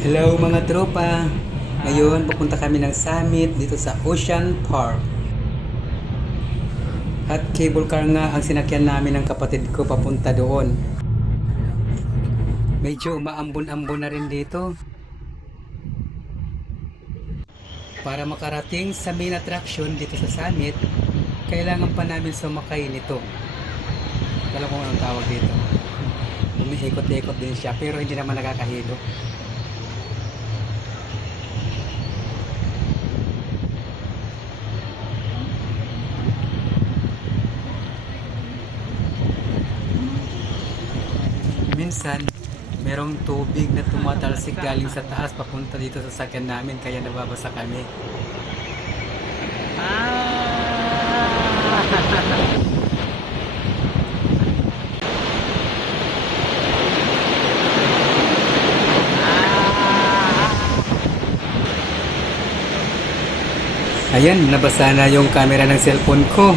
Hello mga tropa! Ngayon, pupunta kami ng summit dito sa Ocean Park. At cable car nga ang sinakyan namin ng kapatid ko papunta doon. Medyo umaambon-ambon na rin dito. Para makarating sa main attraction dito sa summit, kailangan pa namin sumakay nito. Alam ko anong tawag dito. Umiikot-ikot din siya pero hindi naman nakakahilo. Minsan, merong tubig na tumatalsik galing sa taas papunta dito sa sakyan namin kaya nababasa kami. Ayan, nabasa na yung camera ng cellphone ko.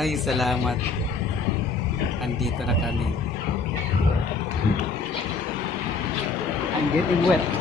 Ay, salamat. Andito na kami. I'm getting wet.